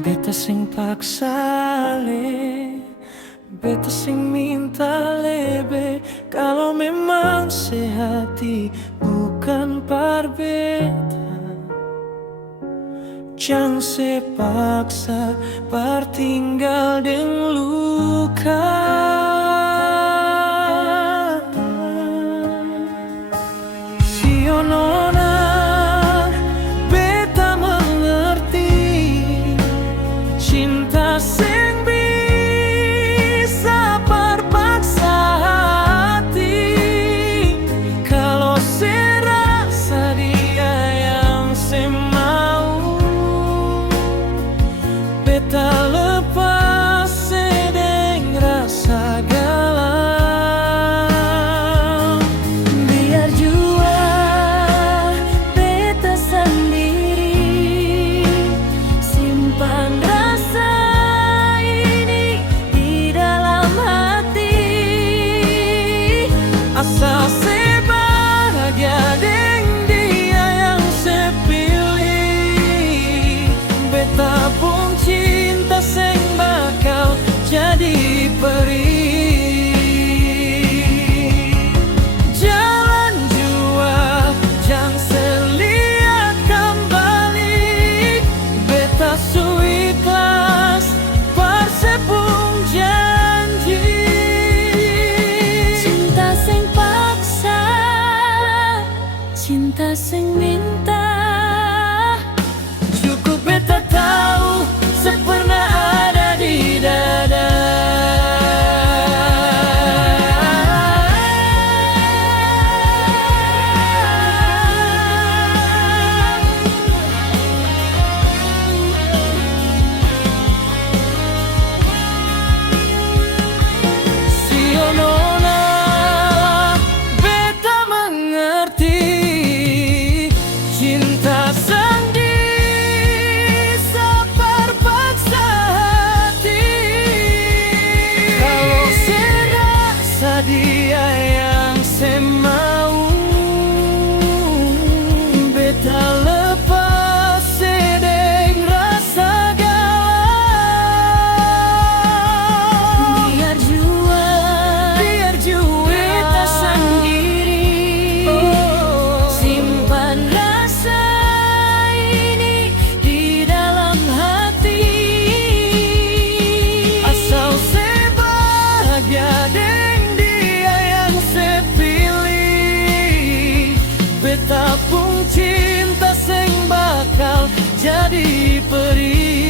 Beta sing paksa le, beta sing minta lebe. Kalau memang sehati bukan par beta, jangan sepaksa par tinggal deng luka. Sionona beta mengerti cinta sing bisa perpaksa hati. Kalau serasa dia yang semau, beta lepas sedeng rasa galau. Biar jua beta sendiri simpan rasa ini di dalam hati. Asal sebahagia deng dia yang sepilih, beta pun cinta seng bakal jadi perih. Jalan jua jang seliat kembali, beta su ikhlas persepung janji. Cinta sing paksa, cinta sing minta, cukup beta tahu sepernah ada di dada. Sionona beta mengerti cinta sendiri seperpaksa hati. Kalau serasa dia yang semau, beta lepas sedeng rasa galau. Biar jua beta sendiri simpan rasa ini di dalam hati. Asal sebahagia deng dia yang sepilih, beta pun cinta seng bakal jadi perih.